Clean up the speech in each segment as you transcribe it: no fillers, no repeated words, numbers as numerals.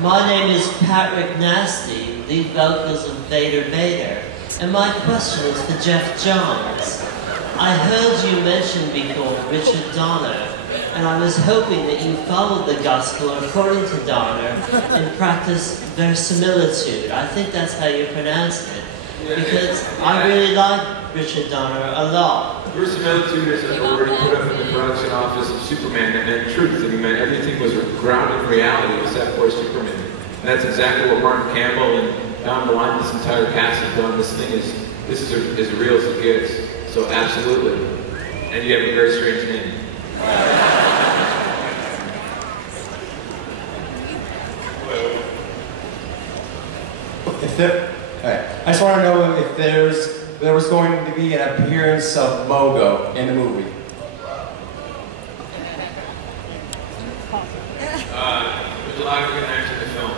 My name is Patrick Nasty, lead vocals of Vader Vader, and my question is for Jeff Johns. I heard you mention before Richard Donner, and I was hoping that you followed the gospel according to Donner and practiced verisimilitude. I think that's how you pronounce it, because I really like Richard Donner a lot. Verisimilitude is a word he put up in the production office of Superman that meant truth, and he meant everything was grounded in reality except for Superman. And that's exactly what Martin Campbell and Don Malone, this entire cast have done. This thing is as real as it gets. So absolutely. And you have a very strange name. I just want to know if there was going to be an appearance of Mogo in the movie. There's a lot of good actors in the film.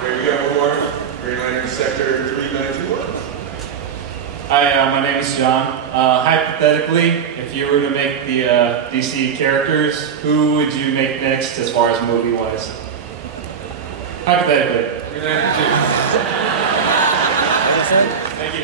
Here we go, more. Green Lantern Sector 3921. Hi, my name is John. Hypothetically, if you were to make the DC characters, who would you make next as far as movie-wise? Hypothetically. Green Lantern 2. Thank you.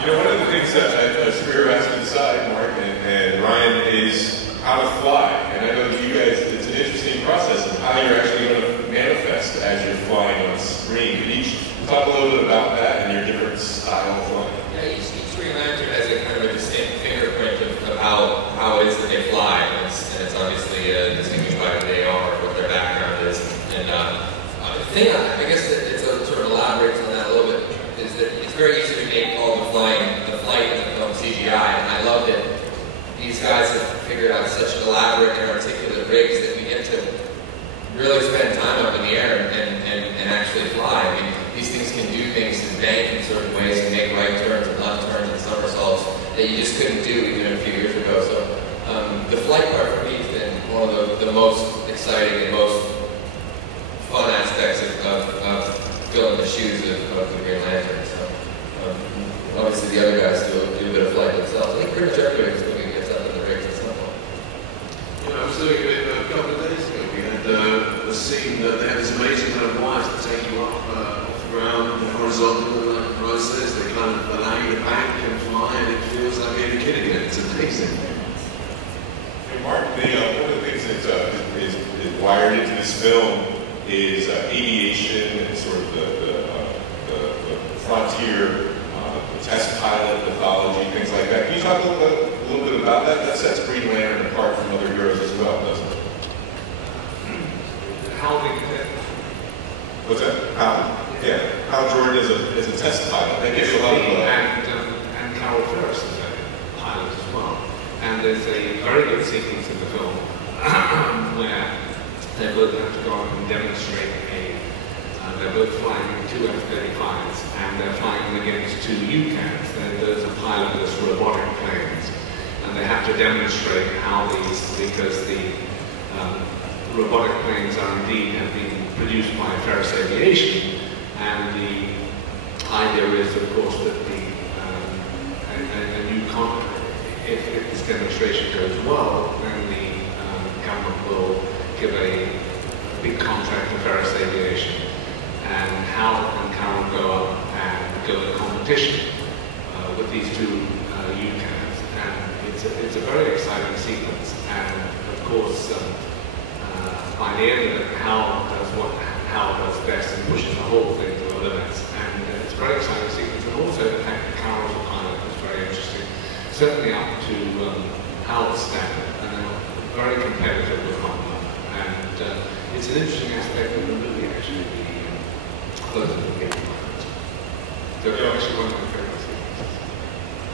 You know, one of the things that Spear has to decide, Mark and Ryan, is how to fly. And I know that you guys, it's an interesting process of how you're actually going to manifest as you're flying on screen. Could each talk a little bit about that and your different style of flying? Yeah, each Green Lantern has a kind of a distinct fingerprint of how it is that they fly. And it's obviously distinguished by who they are, what their background is. And the thing, I guess that it's a sort of elaborates on that a little bit, is that it's very easy to make all the flight in the film CGI. And I love that these guys have figured out such elaborate and articulate rigs that we get to really spend time up in the air and actually fly. I mean, these things can do things and bank in certain ways and make right turns and left turns and somersaults that you just couldn't do even a few years ago. So the flight part for me has been one of the most exciting and most fun aspects of filling the shoes of the Green Lantern. So obviously the other guys do a bit of flight themselves. I think pretty much everybody gets up in the rigs at some point. You know, I was looking at it a couple of days ago. We had a scene that they had this amazing kind of wires that take you up off the ground, horizontal, like Ryan says. They kind of allow you to bank and fly, and it feels like being a kid again. It's amazing. Hey Mark, one of the things that is wired into this film is aviation and sort of the frontier, test pilot mythology, things like that. Can you talk a little bit about that? That sets Green Lantern apart from other heroes as well, doesn't it? Hal, what's that? Hal? Yeah. Hal Jordan is a test pilot. That gives you a lot of and Carol Ferris is a pilot as well. And there's a very good sequence in the film where they both have to go out and demonstrate they're both flying two F-35s, and they're flying against two UCAVs. There's a pilotless robotic planes, and they have to demonstrate how these, because the robotic planes have been produced by Ferris Aviation, and the idea is, of course, that if this demonstration goes well, then the government will give a big contract to Ferris Aviation. And Hal and Carol go up and go in competition with these two UCAVs. And it's a very exciting sequence. And of course, by the end of it, Hal does what Hal does best and pushes the whole thing to the limits. And it's a very exciting sequence. And also the fact that Carol's a pilot is very interesting. Certainly up to Hal's standard. And very competitive with one another. And it's an interesting aspect of the movie, actually. Those are the big ones. So they're actually one of my favorite sequences.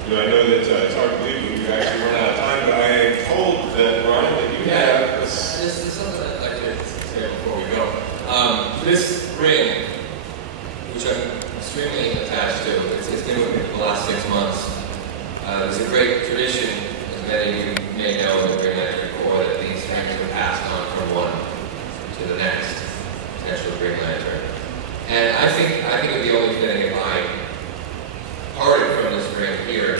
You know, I know that it's hard to believe when you actually run out of time, but I am told that, Ryan, that you have this. This is something that I'd like to say before we go. This ring, which I'm extremely attached to, it's been with me for the last 6 months. It's a great tradition, as many of you may know in the Green Lantern Corps, that these rings are passed on from one to the next potential Green Lantern. And I think it would be only fitting if I parted from this ring here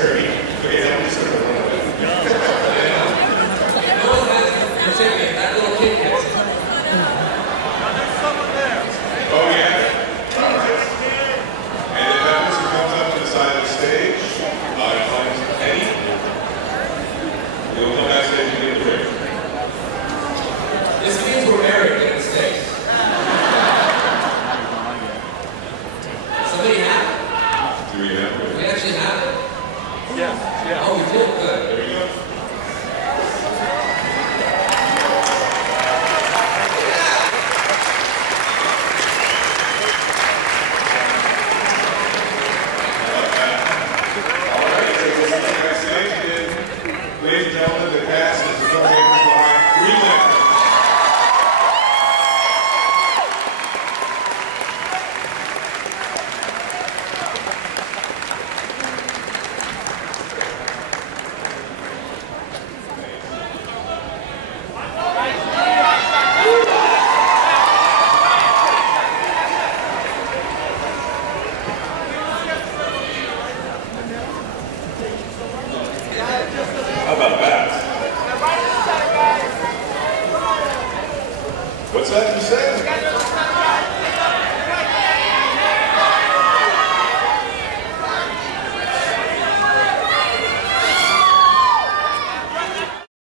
necessary. Okay, that was sort of one of it. No one has the chicken, that little kid gets it. Oh, yeah? All right. And then that person comes up to the side of the stage, climbs Penny. He'll come backstage and get the drink. This means we're married in the States. Somebody have it? Do we have it? We actually have it? Yeah. Oh, we do? Good. There we go. All right, so we'll see you backstage. And ladies and gentlemen, the cast is going behind Greenland. How about that?